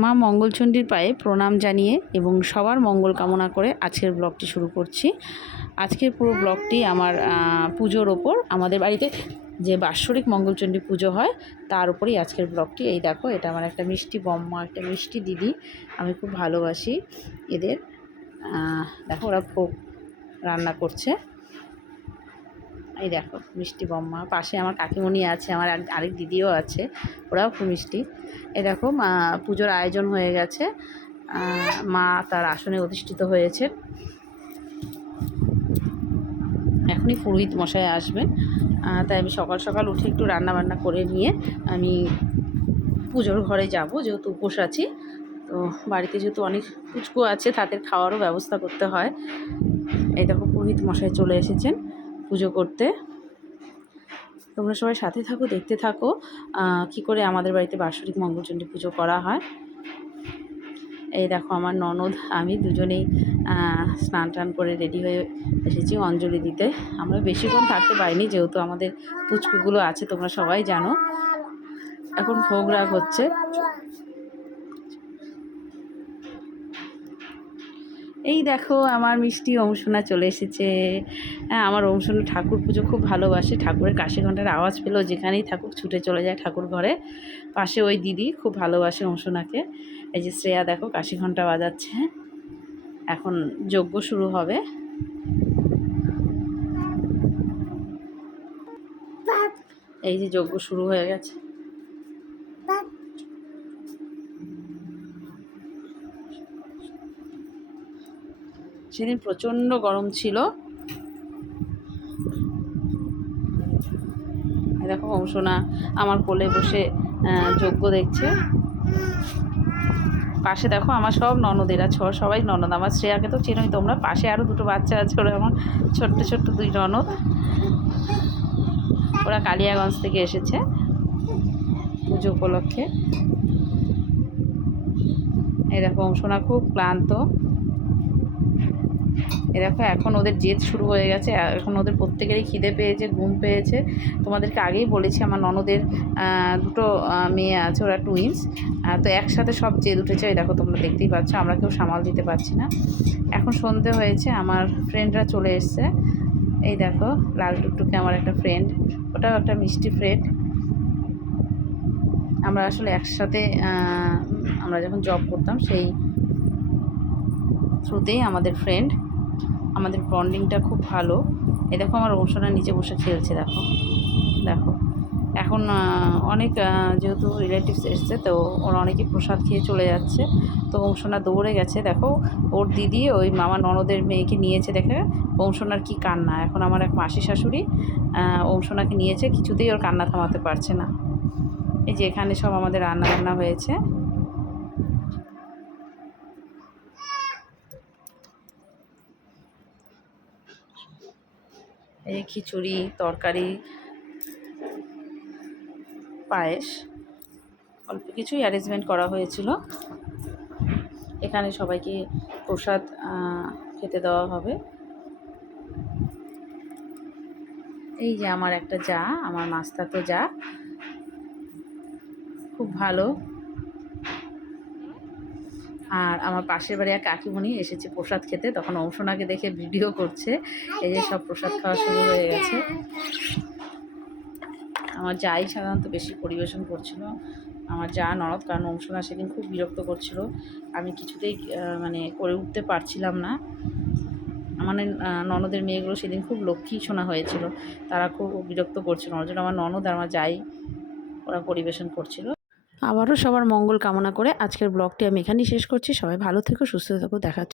মা মঙ্গলচণ্ডীর পায়ে প্রণাম জানিয়ে এবং সবার মঙ্গল কামনা করে আজকের ব্লগটি শুরু করছি। আজকের পুরো ব্লগটি আমার পুজোর ওপর। আমাদের বাড়িতে যে বাৎসরিক মঙ্গলচণ্ডী পুজো হয়, তার উপরেই আজকের ব্লগটি। এই দেখো, এটা আমার একটা মিষ্টি বম্মা, একটা মিষ্টি দিদি। আমি খুব ভালোবাসি এদের। দেখো ওরা ভোগ রান্না করছে। এই দেখো, মিষ্টি বম্মা। পাশে আমার কাকিমণি আছে, আমার আরেক দিদিও আছে, ওরাও খুব মিষ্টি। এই দেখো পুজোর আয়োজন হয়ে গেছে। মা তার আসনে অধিষ্ঠিত হয়েছে। এখনই পুরোহিত মশাই আসবেন। তাই আমি সকাল সকাল উঠে একটু রান্না বান্না করে নিয়ে আমি পুজোর ঘরে যাব, যেহেতু উপোস আছি। তো বাড়িতে যেহেতু অনেক পুচকু আছে, তাদের খাওয়ারও ব্যবস্থা করতে হয়। এই দেখো, পুরোহিত মশাই চলে এসেছেন। পুজো করতে। তোমরা সবাই সাথে থাকো, দেখতে থাকো কি করে আমাদের বাড়িতে বাৎসরিক মঙ্গলচণ্ডী পুজো করা হয়। এই দেখো আমার ননদ, আমি দুজনেই স্নান টান করে রেডি হয়ে এসেছি অঞ্জলি দিতে। আমরা বেশিক্ষণ থাকতে পারিনি, যেহেতু আমাদের পুচকুগুলো আছে, তোমরা সবাই জানো। এখন ভোগ রাগ হচ্ছে। এই দেখো আমার মিষ্টি অংশনা চলে এসেছে। হ্যাঁ আমার অংশনা ঠাকুর পুজো খুব ভালোবাসে। ঠাকুরের কাশি ঘণ্টার আওয়াজ পেল যেখানেই থাকুক ছুটে চলে যায় ঠাকুর ঘরে। পাশে ওই দিদি খুব ভালোবাসে অংশনাকে। এই যে শ্রেয়া দেখো কাশি ঘণ্টা বাজাচ্ছে। এখন যজ্ঞ শুরু হবে। এই যে যজ্ঞ শুরু হয়ে গেছে। সেদিন প্রচণ্ড গরম ছিল। দেখো অংশনা আমার কোলে বসে যজ্ঞ দেখছে। পাশে দেখো আমার সব ননদেরা, ছ, সবাই ননদ। আমার শ্রেয়াকে তো চেনোই তোমরা। পাশে আরও দুটো বাচ্চা আছে, ওরা আমার ছোট্ট ছোট্ট দুই ননদ। ওরা কালিয়াগঞ্জ থেকে এসেছে পুজো উপলক্ষে। দেখো অংশনা খুব ক্লান্ত। এ দেখো, এখন ওদের জেদ শুরু হয়ে গেছে। এখন ওদের প্রত্যেকেরই খিদে পেয়েছে, ঘুম পেয়েছে। তোমাদেরকে আগেই বলেছি, আমার ননদের দুটো মেয়ে আছে, ওরা টুইন্স তো একসাথে সব জেদ উঠেছে। ওই দেখো, তোমরা দেখতেই পাচ্ছ, আমরা কেউ সামাল দিতে পারছি না। এখন সন্ধে হয়েছে, আমার ফ্রেন্ডরা চলে এসছে। এই দেখো, লাল টুকটুকে আমার একটা ফ্রেন্ড ওটাও একটা মিষ্টি ফ্রেন্ড আমরা আসলে একসাথে আমরা যখন জব করতাম, সেই থ্রুতেই আমাদের ফ্রেন্ড আমাদের বন্ডিংটা খুব ভালো। এ দেখো আমার অংশনা নিচে বসে খেলছে, দেখো। দেখো। এখন অনেক যেহেতু রিলেটিভস এসছে, তো ওরা অনেকে প্রসাদ খেয়ে চলে যাচ্ছে। তো অংশনা দৌড়ে গেছে, দেখো। ওর দিদি, ওই মামা ননদের মেয়েকে নিয়েছে দেখে। অংশনার কি কান্না? এখন আমার এক মাসি শাশুড়ি অংশনাকে নিয়েছে, কিছুতেই ওর কান্না থামাতে পারছে না। এই যে এখানে সব আমাদের রান্না বান্না হয়েছে। এই খিচুড়ি, তরকারি, পায়েস, অল্প কিছুই অ্যারেঞ্জমেন্ট করা হয়েছিল। এখানে সবাইকে প্রসাদ খেতে দেওয়া হবে। এই যে আমার একটা যা আমার মাস্তা তো যা খুব ভালো। আর আমার পাশের বাড়ি এক কাকিমণি এসেছে প্রসাদ খেতে, তখন অংশনাকে দেখে ভিডিও করছে। এই যে সব প্রসাদ খাওয়া শুরু হয়ে গেছে। আমার যাই সাধারণত বেশি পরিবেশন করছিল, আমার যা ননদ কারণ অংশনা সেদিন খুব বিরক্ত করছিল। আমি কিছুতেই মানে করে উঠতে পারছিলাম না। আমার ননদের মেয়েগুলো সেদিন খুব লক্ষ্মী শোনা হয়েছিল। তারা খুব বিরক্ত করছিল। ওর জন্য আমার ননদ আর আমার যাই, ওরা পরিবেশন করছিল। আবারও সবার মঙ্গল কামনা করে আজকের ব্লগটি আমি এখানেই শেষ করছি। সবাই ভালো থেকো, সুস্থ থেকো, দেখা